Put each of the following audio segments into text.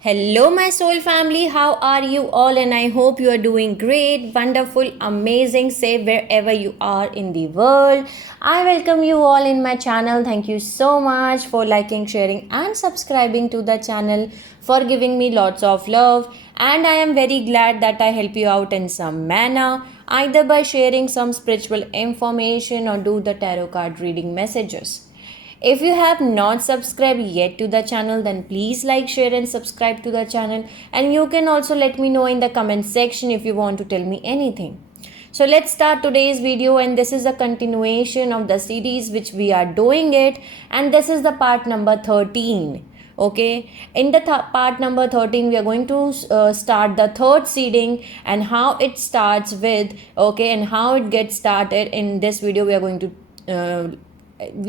Hello, my soul family. How are you all? And I hope you are doing great, wonderful, amazing, safe wherever you are in the world. I welcome you all in my channel. Thank you so much for liking, sharing, and subscribing to the channel, for giving me lots of love. And I am very glad that I help you out in some manner, either by sharing some spiritual information or do the tarot card reading messages. If you have not subscribed yet to the channel, then please like, share and subscribe to the channel. And you can also let me know in the comment section if you want to tell me anything. So let's start today's video, and this is a continuation of the series which we are doing it, and this is the part number 13. Okay, in the part number 13 we are going to start the third seeding and how it starts with, okay, and how it gets started. In this video we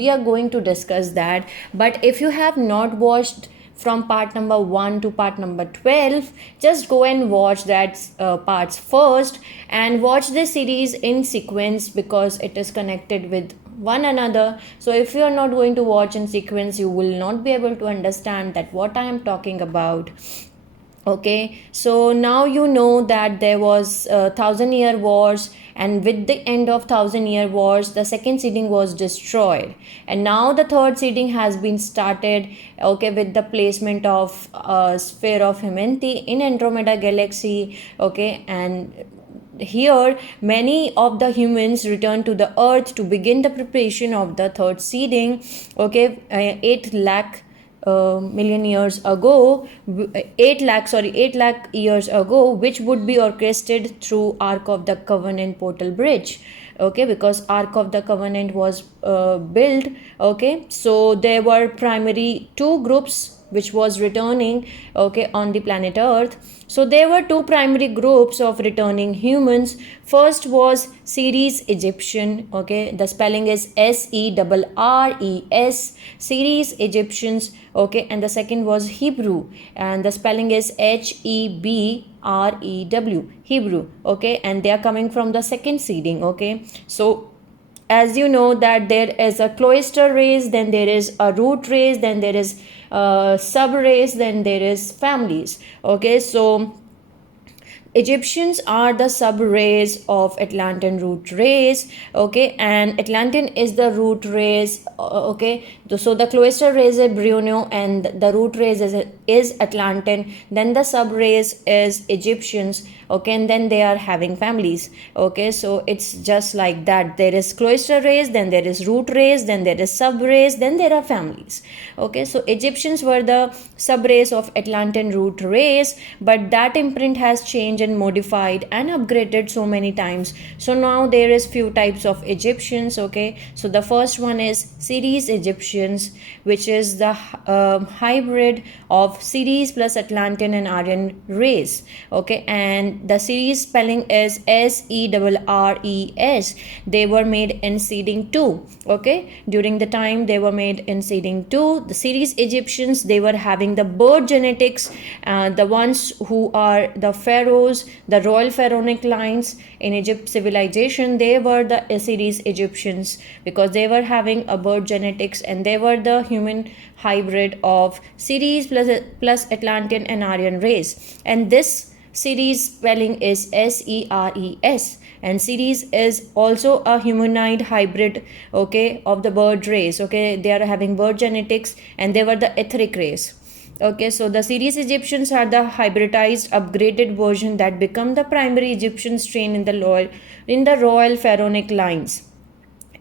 are going to discuss that. But if you have not watched from part number 1 to part number 12, just go and watch that parts first and watch this series in sequence, because it is connected with one another. So if you are not going to watch in sequence, you will not be able to understand that what I am talking about. Okay, so now you know that there was 1,000-year wars, and with the end of 1,000-year wars, the second seeding was destroyed, and now the third seeding has been started. Okay, with the placement of sphere of humanity in Andromeda galaxy. Okay, and here many of the humans return to the earth to begin the preparation of the third seeding. Okay, 8 lakh million years ago, 8 lakh years ago, which would be orchestrated through Ark of the Covenant portal bridge. Okay, because Ark of the Covenant was built. Okay, so there were primary two groups which was returning, okay, on the planet Earth. So there were two primary groups of returning humans. First was Sirius Egyptian. Okay, the spelling is Seres, Sirius Egyptians. Okay, and the second was Hebrew, and the spelling is Hebrew, Hebrew. Okay, and they are coming from the second seeding. Okay, so as you know that there is a cloister race, then there is a root race, then there is a sub race, then there is families. Okay, so Egyptians are the sub-race of Atlantean root race. Okay, and Atlantean is the root race. Okay, so the cloister race is Bruno, and the root race is Atlantean. Then the sub-race is Egyptians. Okay, and then they are having families. Okay, so it's just like that. There is cloister race, then there is root race, then there is sub-race, then there are families. Okay, so Egyptians were the sub-race of Atlantean root race, but that imprint has changed and modified and upgraded so many times. So now there is few types of Egyptians. Okay, so the first one is Sirius Egyptians, which is the hybrid of Sirius plus Atlantean and Aryan race. Okay, and the Sirius spelling is Seres. They were made in seeding 2. Okay, during the time they were made in seeding 2, the Sirius Egyptians, they were having the bird genetics, the ones who are the pharaohs, the royal pharaonic lines in Egypt civilization. They were the Sirius Egyptians because they were having a bird genetics, and they were the human hybrid of Sirius plus Atlantean and Aryan race. And this Sirius spelling is Seres, and Sirius is also a humanoid hybrid, okay, of the bird race. Okay, they are having bird genetics, and they were the Etheric race. Okay, so the Sirius Egyptians are the hybridized, upgraded version that become the primary Egyptian strain in the royal pharaonic lines.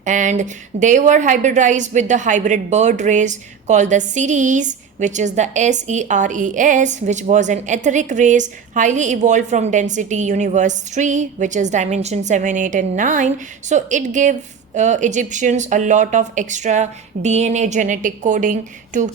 And they were hybridized with the hybrid bird race called the Sirius, which is the Seres, which was an etheric race highly evolved from density universe 3, which is dimension 7, 8 and 9. So it gave Egyptians a lot of extra DNA genetic coding to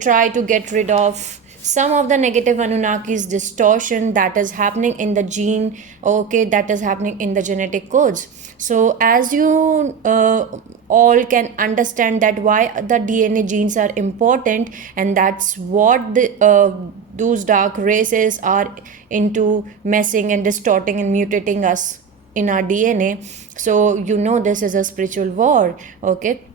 try to get rid of some of the negative Anunnaki's distortion that is happening in the gene. Okay, that is happening in the genetic codes. So as you all can understand that why the DNA genes are important, and that's what those dark races are into messing and distorting and mutating us in our DNA. So you know this is a spiritual war. Okay,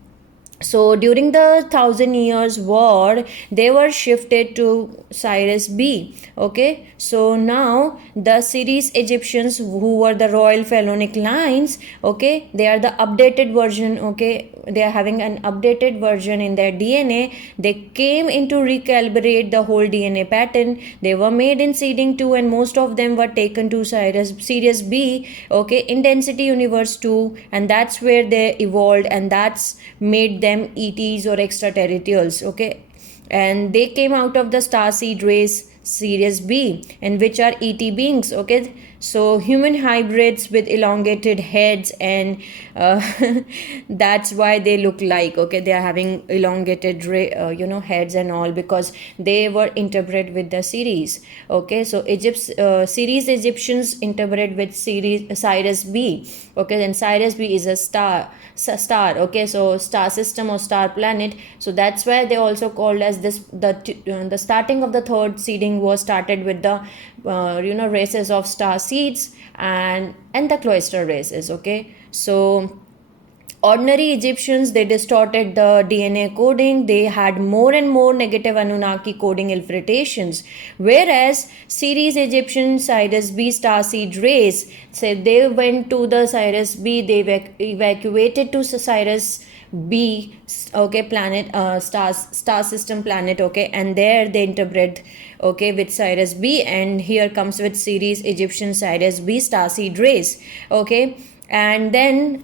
So during the 1,000 years war, they were shifted to Sirius B. Okay, so now the Sirius Egyptians, who were the royal pharaonic lines, okay, they are the updated version. Okay, they are having an updated version in their DNA. They came in to recalibrate the whole DNA pattern. They were made in seeding 2, and most of them were taken to Sirius B, okay, in density universe 2, and that's where they evolved, and that's made them ETs or extraterrestrials. Okay, and they came out of the starseed race Sirius B, and which are ET beings. Okay, so human hybrids with elongated heads, and that's why they look like, okay, they are having elongated heads and all, because they were interbred with the Sirius. Okay, so Sirius Egyptians interbred with Sirius B. Okay, and Sirius B is a star. Okay, so star system or star planet. So that's why they also called as this. The starting of the third seeding was started with the races of Starseeds and the Cloister races. Okay, so ordinary Egyptians, they distorted the DNA coding. They had more and more negative Anunnaki coding infiltrations, whereas Sirius Egyptian Sirius B starseed race, so they went to the Sirius B, they evacuated to Sirius B, okay, planet, star system planet. Okay, and there they interbred, okay, with Sirius B, and here comes with Sirius Egyptian Sirius B starseed race. Okay, and then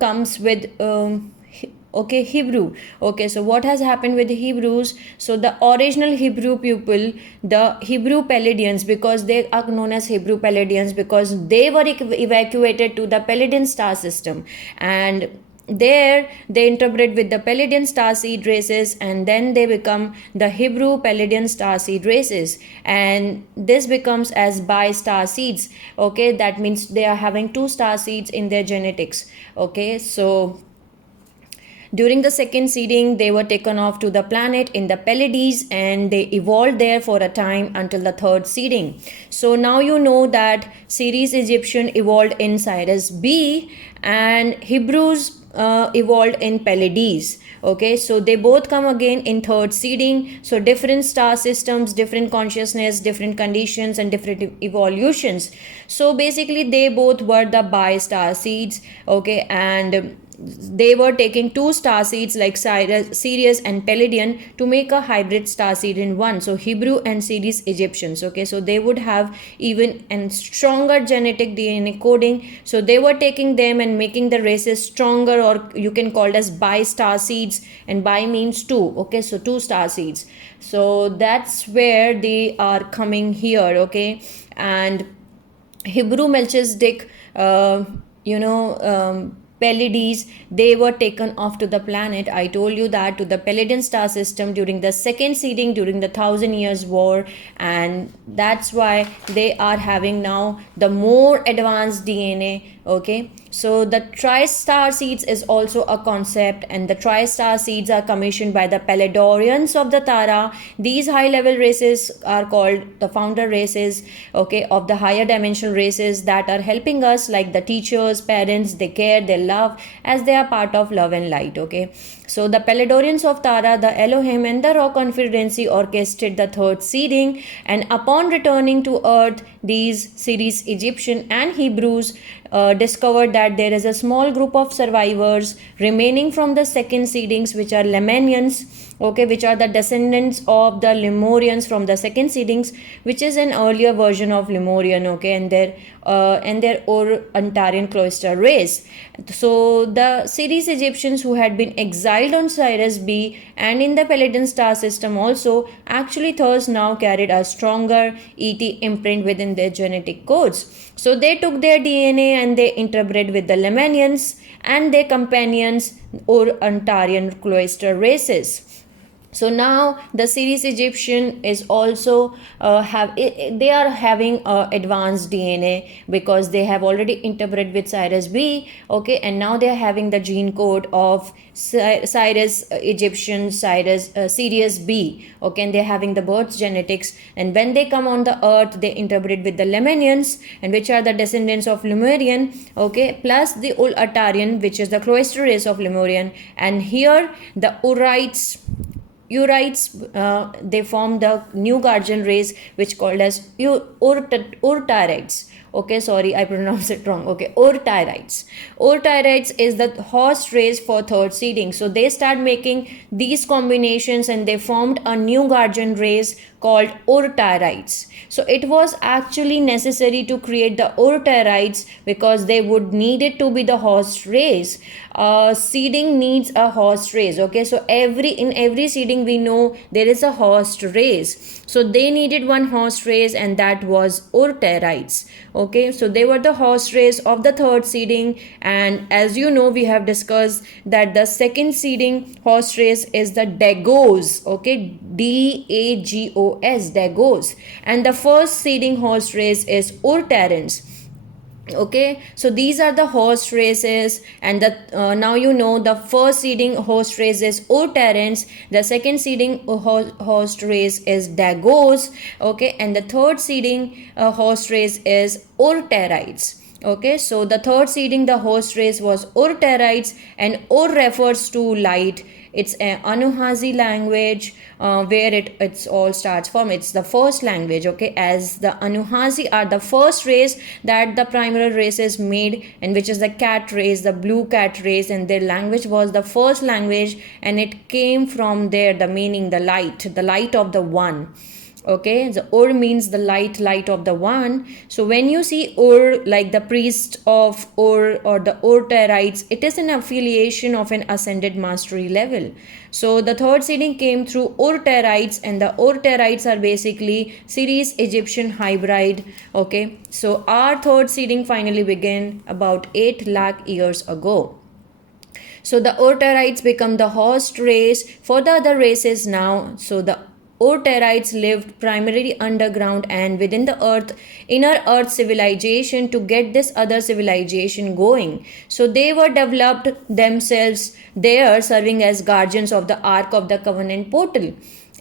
comes with okay, Hebrew. Okay, so what has happened with the Hebrews? So the original Hebrew people, the Hebrew Pleiadians, because they are known as Hebrew Pleiadians because they were evacuated to the Pleiadian star system, and there they interbred with the Pleiadian starseed races, and then they become the Hebrew Pleiadian starseed races, and this becomes as Bi-Starseeds. Okay, that means they are having 2 starseeds in their genetics. Okay, so during the second seeding, they were taken off to the planet in the Pleiades, and they evolved there for a time until the third seeding. So now you know that Sirius Egyptian evolved in Sirius B, and Hebrews evolved in Pleiades. Okay, so they both come again in third seeding. So different star systems, different consciousness, different conditions, and different evolutions. So basically they both were the Bi-Starseeds. Okay, and they were taking 2 starseeds like Sirius and Pleiadian to make a hybrid starseed in one. So Hebrew and Sirius Egyptians. Okay, so they would have even and stronger genetic DNA coding. So they were taking them and making the races stronger, or you can call it as Bi-Starseeds, and Bi means 2. Okay, so 2 starseeds. So that's where they are coming here. Okay, and Hebrew Melchizedek, Pleiades, they were taken off to the planet. I told you that, to the Pleiadian star system during the second seeding during the 1,000 years war, and that's why they are having now the more advanced DNA. Okay, so the tri-star seeds is also a concept, and the tri-star seeds are commissioned by the Pleiadians of the Tara. These high level races are called the founder races, okay, of the higher dimensional races that are helping us, like the teachers, parents. They care, they love, as they are part of love and light. Okay, so the Pleiadians of Tara, the Elohim, and the Raw Confederacy orchestrated the third seeding, and upon returning to Earth, these Sirius Egyptian and Hebrews discovered that there is a small group of survivors remaining from the second seedings, which are Lemurians, okay, which are the descendants of the Lemurians from the second seedings, which is an earlier version of Lemurian. Okay, and their Ur-Antrian Cloister race. So the Sirius Egyptians, who had been exiled on Sirius B and in the Pleiadian star system also, actually thus now carried a stronger ET imprint within their genetic codes. So they took their DNA and they interbred with the Lemurians and their companions Ur-Antrian Cloister races. So now the Sirius Egyptian is also they are having advanced DNA because they have already interbred with Sirius B, okay, and now they are having the gene code of Sirius Egyptian, Sirius B, okay, and they're having the birth genetics, and when they come on the earth they interbred with the Lemurians, and which are the descendants of Lemurian, okay, plus the Ur-Antrian, which is the Cloister race of Lemurian, and here the Urtites, they form the new guardian race which called as Urtites. Okay, sorry, I pronounced it wrong. Okay, Urtites. Urtites is the host race for third seeding. So they start making these combinations and they formed a new guardian race called Urtites. So it was actually necessary to create the Urtites because they would need it to be the host race. Seeding needs a host race. Okay, so in every seeding we know there is a host race. So they needed one host race, and that was Urtites. Okay, so they were the host race of the third seeding, and as you know, we have discussed that the second seeding host race is the Dagos. Okay, Dagos, Dagos, and the first seeding host race is Urtians. Okay, so these are the host races, and now you know the first seeding host race is Urtians, the second seeding host race is Dagos, okay, and the third seeding host race is Urtites. Okay, so the third seeding the host race was Urtites, and Ur refers to light. It's an Anunnaki language where it all starts from. It's the first language, okay, as the Anunnaki are the first race that the primary races made, and which is the cat race, the blue cat race, and their language was the first language, and it came from there, the meaning, the light of the one. Okay, the Ur means the light of the one. So when you see Ur, like the priest of Ur or the Urtites, it is an affiliation of an ascended mastery level. So the third seeding came through Urtites, and the Urtites are basically Sirius Egyptian hybrid. Okay, so our third seeding finally began about 8 lakh years ago. So the Urtites become the host race for the other races now. So the Urtites lived primarily underground and within the inner earth civilization to get this other civilization going. So they were developed themselves there, serving as guardians of the Ark of the Covenant portal.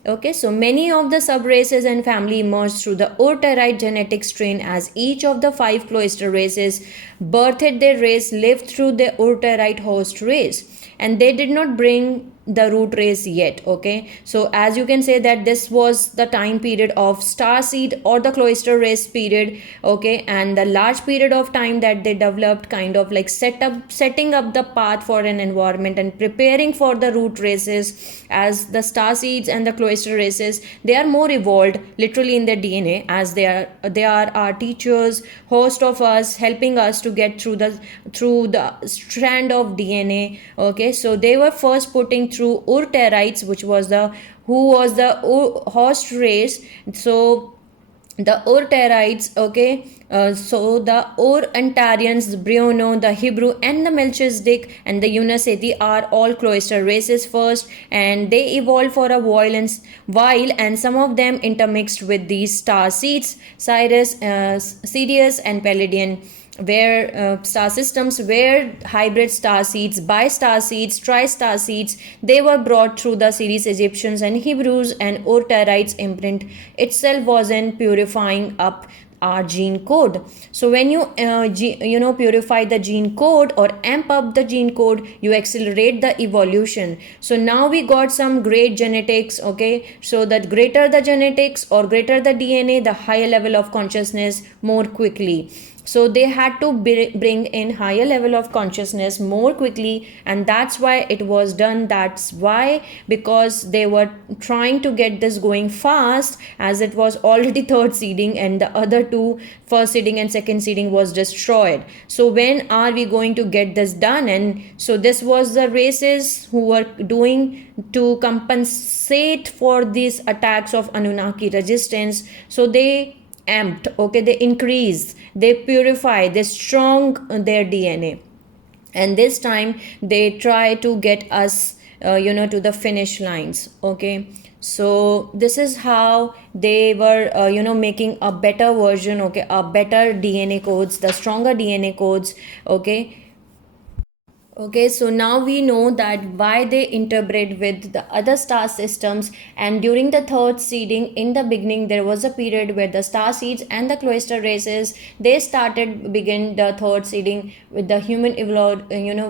Okay, so many of the sub-races and family emerged through the Urtite genetic strain, as each of the 5 Cloister races birthed their race lived through the Urtite host race, and they did not bring the root race yet. Okay, so as you can say that this was the time period of Starseed or the Cloister race period. Okay, and the large period of time that they developed, kind of like setting up the path for an environment and preparing for the root races, as the Starseeds and the Cloister races, they are more evolved literally in their DNA, as they are our teachers, host of us, helping us to get through the strand of DNA. Okay, so they were first putting through Urtites, who was the host race. So the Urtites, okay, so the Ur-Antrians, Broughi, the Hebrew, and the Melchizedek and the Unaseti are all Cloister races first, and they evolved for a while, and some of them intermixed with these Starseeds, Sirius, and Pleiadian, where star systems where hybrid Starseeds, Bi-Starseeds, Tri-Starseeds, they were brought through the Sirius Egyptians and Hebrews, and Urtites imprint itself was in purifying up our gene code. So when you purify the gene code or amp up the gene code, you accelerate the evolution. So now we got some great genetics. Okay, so that greater the genetics or greater the DNA, the higher level of consciousness more quickly. So they had to bring in higher level of consciousness more quickly, and that's why it was done. That's why, because they were trying to get this going fast, as it was already third seeding and the other two, first seeding and second seeding, was destroyed. So when are we going to get this done? And so this was the races who were doing to compensate for these attacks of Annunaki-Resistance. So they amped, okay, they increased, they purify, they strong their DNA, and this time they try to get us to the finish lines. Okay, so this is how they were making a better version, okay, a better DNA codes, the stronger DNA codes. Okay, okay, so now we know that why they interbred with the other star systems. And during the third seeding, in the beginning, there was a period where the Starseeds and the Cloister races, they started begin the third seeding with the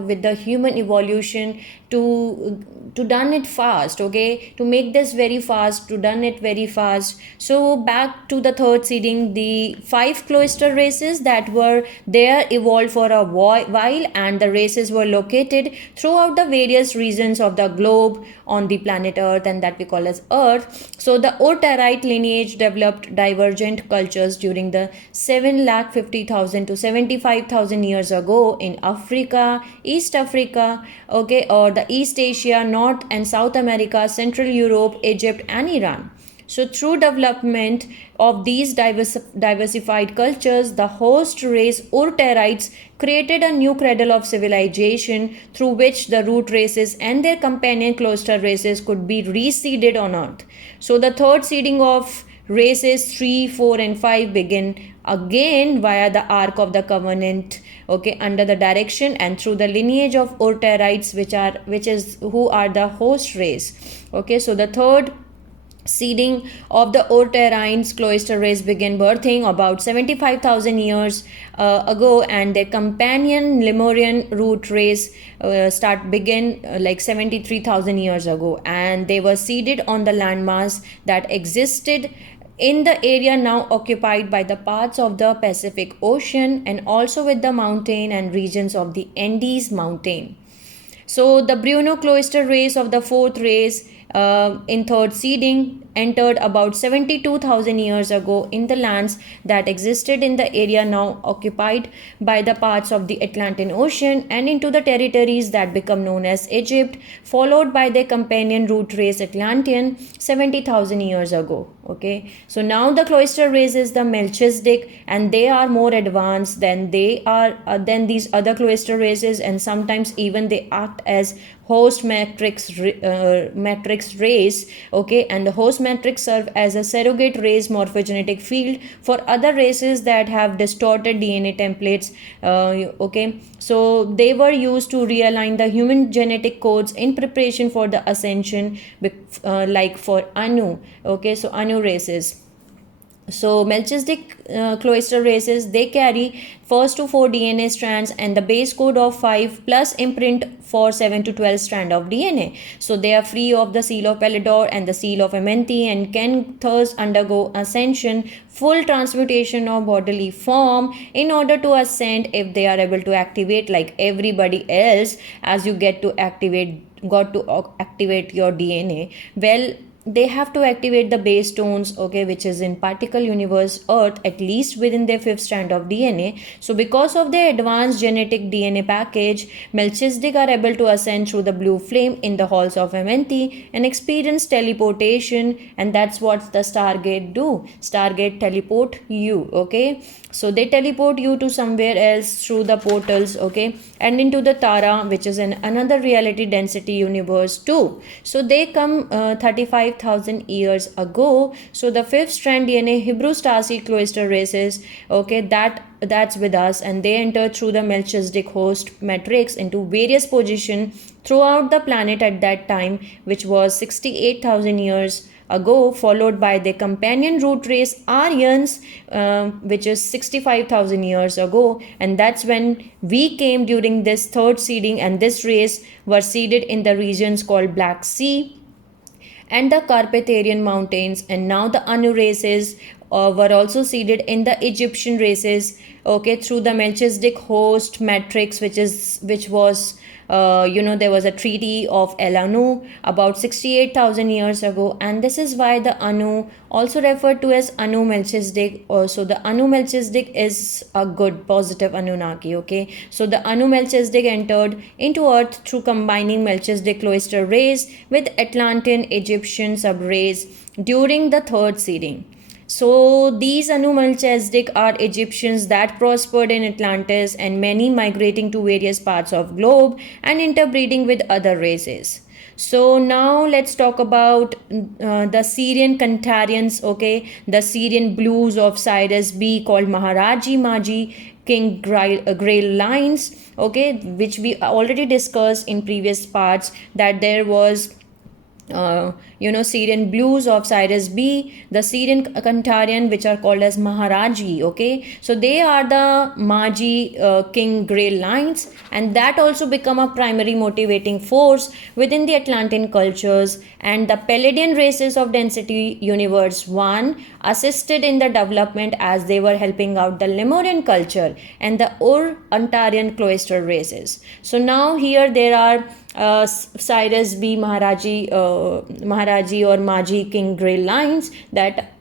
with the human evolution to done it fast. Okay, to make this very fast, to done it very fast. So back to the third seeding, the 5 Cloister races that were there evolved for a while, and the races were located throughout the various regions of the globe on the planet Earth, and that we call as Earth. So the Urtite lineage developed divergent cultures during the 750,000 to 75,000 years ago in Africa, East Africa, okay, or the East Asia, North and South America, Central Europe, Egypt, and Iran. So through development of these diversified cultures, the host race Urtites created a new cradle of civilization through which the root races and their companion Cloister races could be reseeded on Earth. So the third seeding of races 3, 4, and 5 begin again via the Ark of the Covenant, okay, under the direction and through the lineage of Urtites, who are the host race. Okay, so the third seeding of the Ur-Antrian Cloister race began birthing about 75,000 years ago, and their companion Lemurian root race began like 73,000 years ago, and they were seeded on the landmass that existed in the area now occupied by the parts of the Pacific Ocean, and also with the mountain and regions of the Andes Mountain. So the Bruno Cloister race of the fourth race in third seeding entered about 72,000 years ago in the lands that existed in the area now occupied by the parts of the Atlantean Ocean, and into the territories that become known as Egypt, followed by their companion root race Atlantean 70,000 years ago. Okay, so now the Cloister race is the Melchizedek, and they are more advanced than these other Cloister races, and sometimes even they act as host matrix race. Okay, and the host matrix serve as a surrogate race morphogenetic field for other races that have distorted DNA templates. Okay, so they were used to realign the human genetic codes in preparation for the ascension, like for Annu. Okay, so Annu races. So Melchizedek Cloister races, they carry first to 4 DNA strands and the base code of 5 plus imprint for 7 to 12 strand of DNA. So they are free of the seal of Pelador and the seal of Amenti, and can thus undergo ascension, full transmutation of bodily form, in order to ascend if they are able to activate like everybody else. As you got to activate your DNA, well, they have to activate the base stones, okay, which is in particle universe Earth, at least within their 5th strand of DNA. So because of their advanced genetic DNA package, Melchizedek are able to ascend through the blue flame in the halls of Amenti and experience teleportation, and that's what the Stargate do. Stargate teleport you, okay. So they teleport you to somewhere else through the portals, okay, and into the Tara, which is another reality density universe too. So they come 35,000 years ago. So the 5th strand DNA Hebrew Starseed Cloister races, okay, that's with us, and they enter through the Melchizedek host matrix into various positions throughout the planet at that time, which was 68,000 years ago, followed by their companion root race Aryans, which is 65,000 years ago, and that's when we came during this third seeding, and this race were seeded in the regions called Black Sea and the Carpathian Mountains. And now the Annu races were also seeded in the Egyptian races, okay, through the Melchizedek host matrix, which was there was a treaty of El Anu about 68,000 years ago, and this is why the Annu, also referred to as Annu-Melchizedek. So the Annu-Melchizedek is a good positive Anunnaki. Okay, so the Annu-Melchizedek entered into Earth through combining Melchizedek Cloister race with Atlantean Egyptian sub-race during the third seeding. So these Annu-Melchizedek are Egyptians that prospered in Atlantis, and many migrating to various parts of globe and interbreeding with other races. So now let's talk about the Sirian Cantarians, okay, the Sirian blues of Cyrus B called Maharaji Maji King Grail lines, okay, which we already discussed in previous parts, that there was Syrian blues of Cyrus B, the Syrian Kantarian, which are called as Maharaji, okay. So they are the Maji King Grey lines, and that also become a primary motivating force within the Atlantean cultures, and the Pleiadian races of Density Universe 1 assisted in the development as they were helping out the Lemurian culture and the Ur-Antrian Cloister races. So now here there are Cyrus B Maharaji or Maji King Grey lines that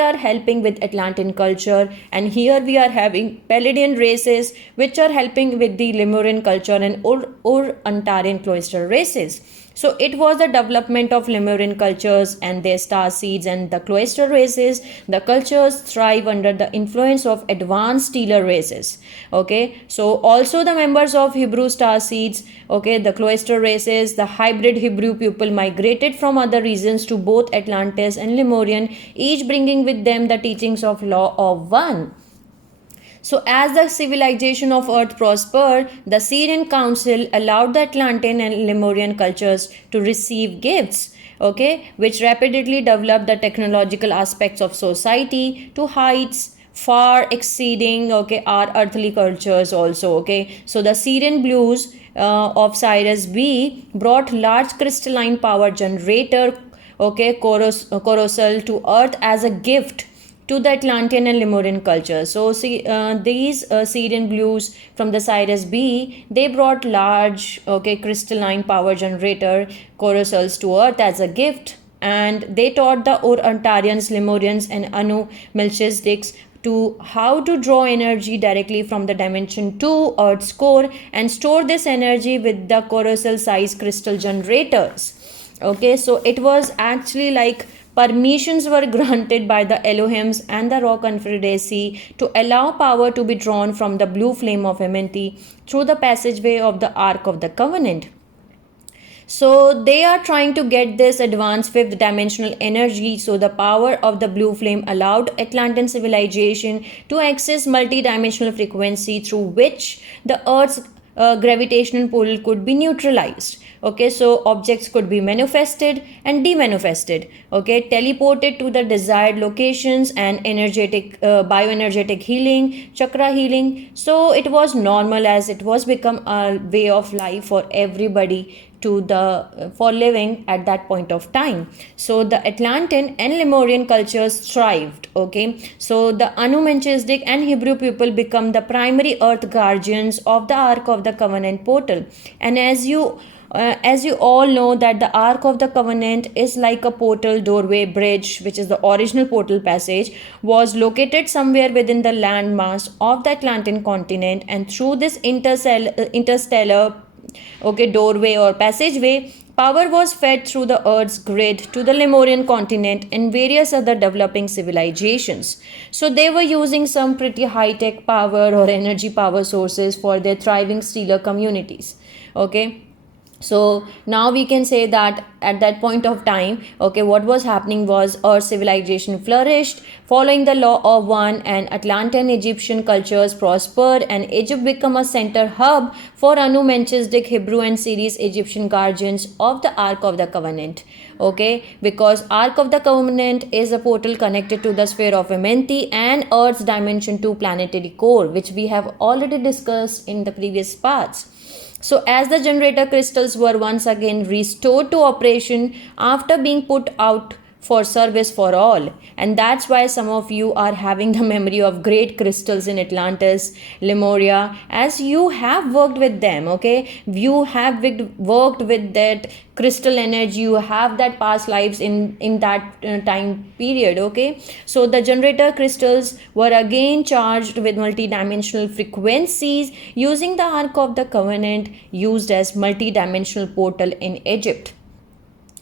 are helping with Atlantean culture, and here we are having Pleiadian races which are helping with the Lemurian culture and Ur-Antrian Cloister races. So it was the development of Lemurian cultures and their Starseeds and the Cloister races. The cultures thrive under the influence of advanced stellar races. Okay, so also the members of Hebrew Starseeds, okay, the Cloister races, the hybrid Hebrew people migrated from other regions to both Atlantis and Lemurian, each bringing with them the teachings of Law of One. So as the civilization of Earth prospered, the Sirian Council allowed the Atlantean and Lemurian cultures to receive gifts, okay, which rapidly developed the technological aspects of society to heights far exceeding, okay, our earthly cultures also, okay. So the Sirian blues of Cyrus B brought large crystalline power generator, okay, Colossal to Earth as a gift to the Atlantean and Lemurian culture. So these Sirian blues from the Cyrus B, they brought large, okay, crystalline power generator Colossals to Earth as a gift, and they taught the Ur-Antarians, Lemurians and Annu-Melchizedeks to how to draw energy directly from the dimension 2 Earth's core and store this energy with the colossal size crystal generators. Okay, so it was actually like permissions were granted by the Elohims and the Raw Confederacy to allow power to be drawn from the blue flame of Amenti through the passageway of the Ark of the Covenant. So they are trying to get this advanced fifth dimensional energy. So the power of the blue flame allowed Atlantean civilization to access multi-dimensional frequency through which the Earth's gravitational pull could be neutralized. Okay, so objects could be manifested and demanifested, okay, teleported to the desired locations, and energetic bioenergetic healing, chakra healing. So it was normal, as it was become a way of life for everybody for living at that point of time. So the Atlantean and Lemurian cultures thrived, okay. So the Annu-Melchizedek and Hebrew people become the primary earth guardians of the Ark of the Covenant portal. And as you all know that the Ark of the Covenant is like a portal, doorway, bridge, which is the original portal passage, was located somewhere within the landmass of the Atlantean continent, and through this interstellar, okay, doorway or passageway, power was fed through the Earth's grid to the Lemurian continent and various other developing civilizations. So they were using some pretty high-tech power or energy power sources for their thriving stellar communities, okay. So now we can say that at that point of time, okay, what was happening was our civilization flourished following the Law of One, and Atlantean Egyptian cultures prospered, and Egypt became a center hub for Annu-Melchizedek, Hebrew and Sirius Egyptian guardians of the Ark of the Covenant. Okay, because Ark of the Covenant is a portal connected to the sphere of Amenti and Earth's dimension 2 planetary core, which we have already discussed in the previous parts. So as the generator crystals were once again restored to operation after being put out for service for all, and that's why some of you are having the memory of great crystals in Atlantis, Lemuria, as you have worked with them, okay, you have worked with that crystal energy, you have that past lives in that time period, okay. So the generator crystals were again charged with multi-dimensional frequencies using the Ark of the Covenant used as multi-dimensional portal in Egypt.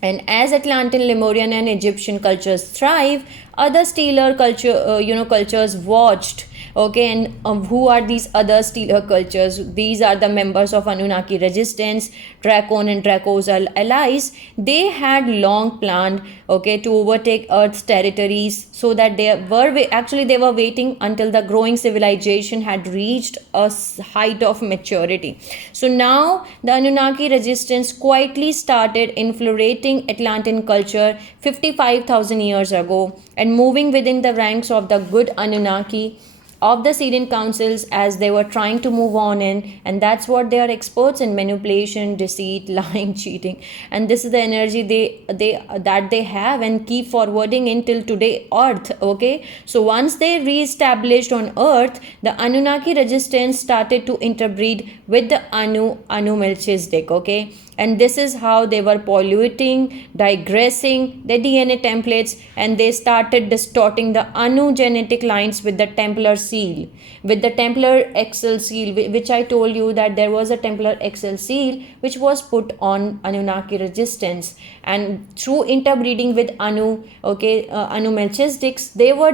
And as Atlantean, Lemurian and Egyptian cultures thrive, other stellar cultures watched Okay, and who are these other stealer cultures? These are the members of Anunnaki-Resistance, Dracon and Dracos allies. They had long planned, okay, to overtake Earth's territories, so that they were waiting until the growing civilization had reached a height of maturity. So now the Anunnaki-Resistance quietly started infiltrating Atlantean culture 55,000 years ago and moving within the ranks of the good Anunnaki of the Sirian councils as they were trying to move on in, and that's what they are experts in: manipulation, deceit, lying, cheating. And this is the energy they have and keep forwarding until today Earth. Okay, so once they re-established on Earth, the Anunnaki resistance started to interbreed with the Annu-Melchizedek. Okay, and this is how they were polluting, digressing the DNA templates, and they started distorting the Annu genetic lines with the Templar seal, with the Templar-Axion Seal, which I told you that there was a Templar-Axion Seal which was put on Anunnaki-Resistance, and through interbreeding with Annu-Melchizedek, they were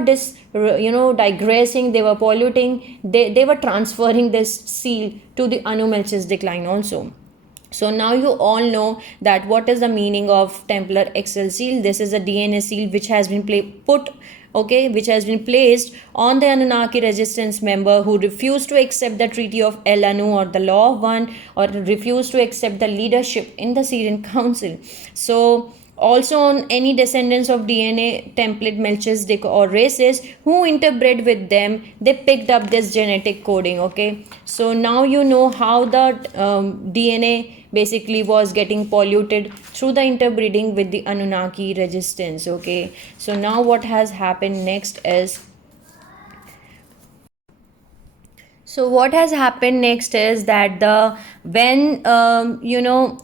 digressing, they were polluting, they were transferring this seal to the Annu-Melchizedek line also. So now you all know that what is the meaning of Templar-Axion Seal. This is a DNA seal which has been which has been placed on the Anunnaki resistance member who refused to accept the Treaty of El Anu or the Law of One, or refused to accept the leadership in the Sirian Council. So also on any descendants of DNA template Melchizedek or races who interbred with them, they picked up this genetic coding. Okay, so now you know how the DNA basically was getting polluted through the interbreeding with the Anunnaki resistance. Okay, so now what has happened next is that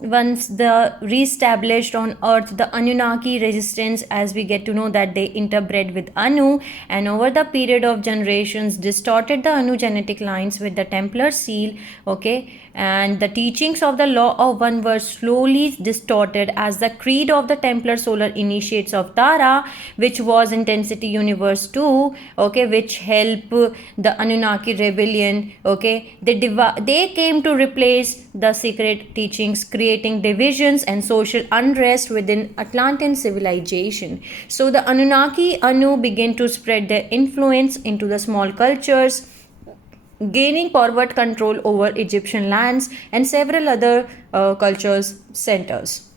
once the re-established on Earth the Anunnaki resistance, as we get to know that they interbred with Anu, and over the period of generations distorted the Anu genetic lines with the Templar seal. Okay, and the teachings of the Law of One were slowly distorted as the creed of the Templar solar initiates of Tara, which was Intensity Universe 2, okay, which help the Anunnaki rebellion. Okay, they came to replace the secret teachings, creating divisions and social unrest within Atlantean civilization. So the Anunnaki Anu began to spread their influence into the small cultures, gaining forward control over Egyptian lands and several other cultures centers.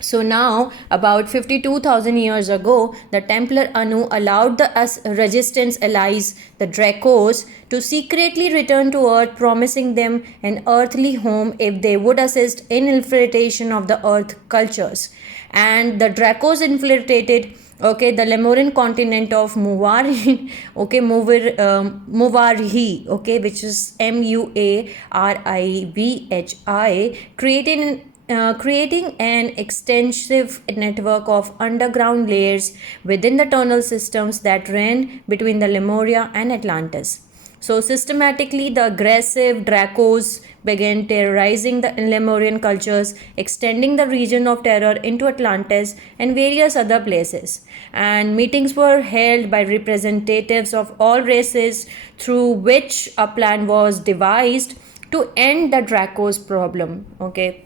So now, about 52,000 years ago, the Templar Anu allowed the resistance allies, the Dracos, to secretly return to Earth, promising them an earthly home if they would assist in infiltration of the Earth cultures. And the Dracos infiltrated the Lemurian continent of Muarichi, which is Muarivhi, creating an extensive network of underground layers within the tunnel systems that ran between the Lemuria and Atlantis. So systematically, the aggressive Dracos began terrorizing the Lemurian cultures, extending the region of terror into Atlantis and various other places. And meetings were held by representatives of all races, through which a plan was devised to end the Dracos problem. Okay.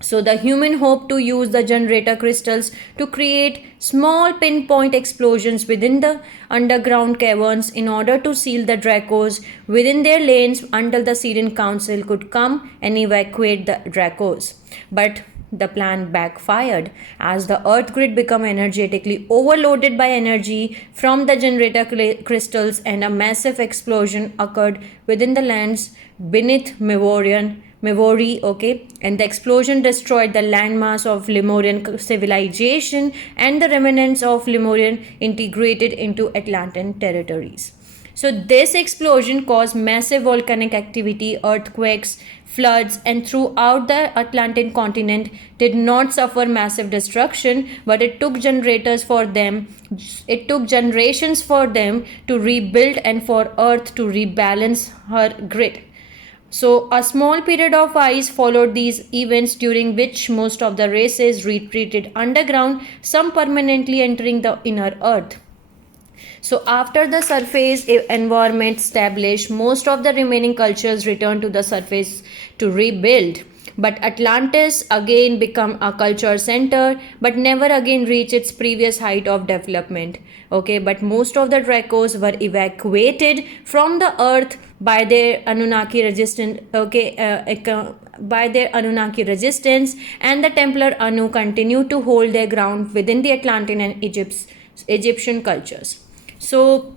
So the human hoped to use the generator crystals to create small pinpoint explosions within the underground caverns in order to seal the Dracos within their lanes until the Sirian Council could come and evacuate the Dracos. But the plan backfired as the Earth grid became energetically overloaded by energy from the generator crystals, and a massive explosion occurred within the lands beneath Muari, okay, and the explosion destroyed the landmass of Lemurian civilization, and the remnants of Lemurian integrated into Atlantean territories. So this explosion caused massive volcanic activity, earthquakes, floods, and throughout the Atlantean continent did not suffer massive destruction, but it took generations for them to rebuild and for Earth to rebalance her grid. So a small period of ice followed these events, during which most of the races retreated underground, some permanently entering the inner Earth. So after the surface environment established, most of the remaining cultures returned to the surface to rebuild. But Atlantis again became a culture center, but never again reached its previous height of development. Okay, but most of the Dracos were evacuated from the earth by their Anunnaki resistance. Okay, by their Anunnaki resistance, and the Templar Anu continued to hold their ground within the Atlantean and Egyptian cultures. So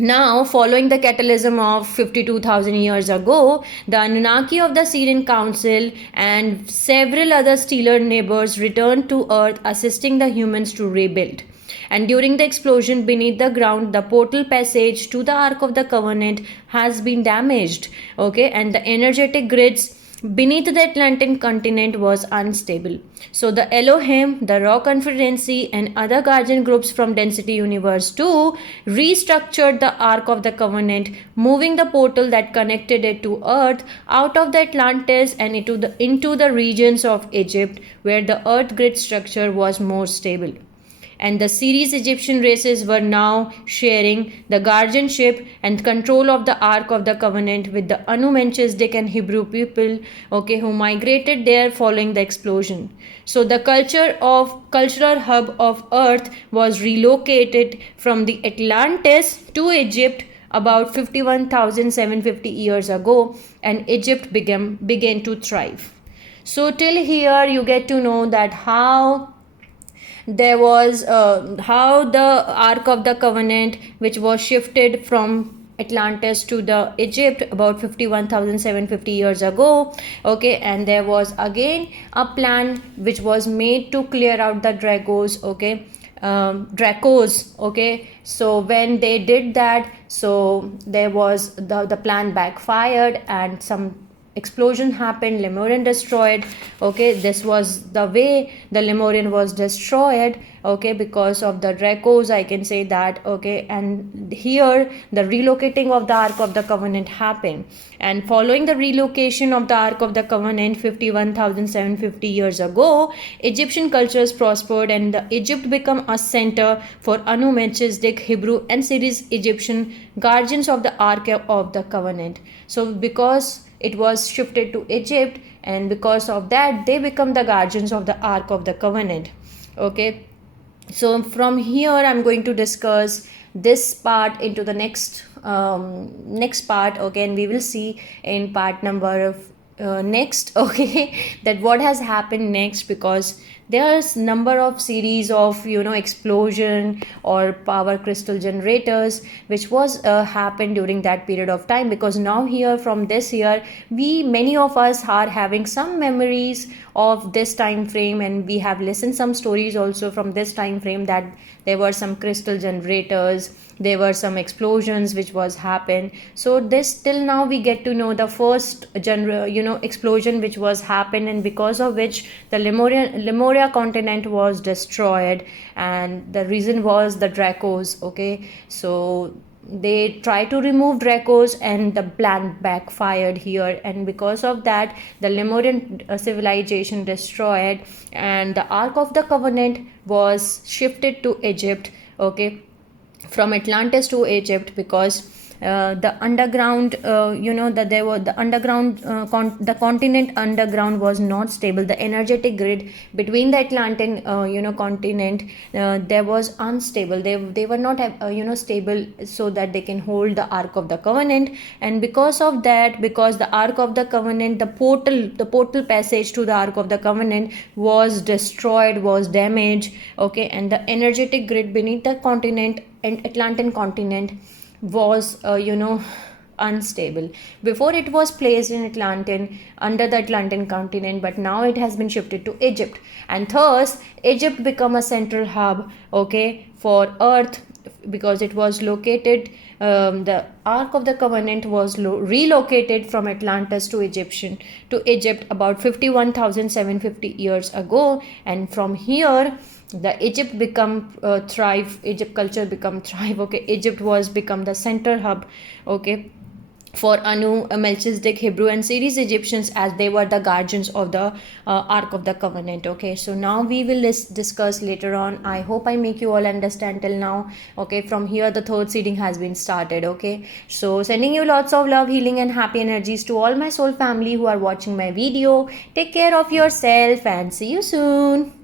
now, following the catalysm of 52,000 years ago, the Anunnaki of the Sirian Council and several other stellar neighbors returned to Earth, assisting the humans to rebuild. And during the explosion beneath the ground, the portal passage to the Ark of the Covenant has been damaged. Okay, and the energetic grids beneath the Atlantean continent was unstable. So the Elohim, the Raw Confederacy, and other guardian groups from Density Universe 2 restructured the Ark of the Covenant, moving the portal that connected it to Earth out of the Atlantis and into the regions of Egypt, where the Earth grid structure was more stable. And the Sirius Egyptian races were now sharing the guardianship and control of the Ark of the Covenant with the Annu-Melchizedek and Hebrew people, okay, who migrated there following the explosion. So the cultural hub of Earth was relocated from the Atlantis to Egypt about 51,750 years ago, and Egypt began to thrive. So till here you get to know that how there was how the Ark of the Covenant, which was shifted from Atlantis to the Egypt about 51,750 years ago. Okay, and there was again a plan which was made to clear out the Dracos. Okay, Dracos. Okay, so when they did that, so there was the plan backfired and some explosion happened, Lemurian destroyed. Okay, this was the way the Lemurian was destroyed. Okay, because of the Dracos, I can say that. Okay, and here the relocating of the Ark of the Covenant happened, and following the relocation of the Ark of the Covenant 51,750 years ago, Egyptian cultures prospered and the Egypt became a center for Annu-Melchizedek, Hebrew and Sirius Egyptian guardians of the Ark of the Covenant. So because it was shifted to Egypt, and because of that they become the guardians of the Ark of the Covenant. Okay, so from here I'm going to discuss this part into the next part. Okay, and we will see in part number next. Okay, that what has happened next, because there's number of series of explosion or power crystal generators which was happened during that period of time. Because now here from this year many of us are having some memories of this time frame, and we have listened some stories also from this time frame that there were some crystal generators, there were some explosions which was happened. So this till now we get to know the first explosion which was happened, and because of which the Lemuria continent was destroyed, and the reason was the Dracos. Okay, so they tried to remove Dracos and the plan backfired here, and because of that the Lemurian civilization destroyed, and the Ark of the Covenant was shifted to Egypt. Okay, from Atlantis to Egypt, because the underground that there was the underground the continent underground was not stable. The energetic grid between the Atlantean continent there was unstable. They were not stable, so that they can hold the Ark of the Covenant. And because of that, because the Ark of the Covenant, the portal passage to the Ark of the Covenant was destroyed, was damaged. Okay, and the energetic grid beneath the continent and Atlantean continent was unstable. Before it was placed in Atlantean, under the Atlantean continent, but now it has been shifted to Egypt, and thus Egypt become a central hub, okay, for Earth, because it was located. The Ark of the Covenant was relocated from Atlantis to Egypt about 51,750 years ago, and from here the Egypt become thrive. Egypt culture become thrive. Okay, Egypt was become the center hub. Okay, for Annu-Melchizedek, Hebrew, and Sirius Egyptians, as they were the guardians of the Ark of the Covenant. Okay, so now we will discuss later on. I hope I make you all understand till now. Okay, from here the third seeding has been started. Okay, so sending you lots of love, healing, and happy energies to all my soul family who are watching my video. Take care of yourself and see you soon.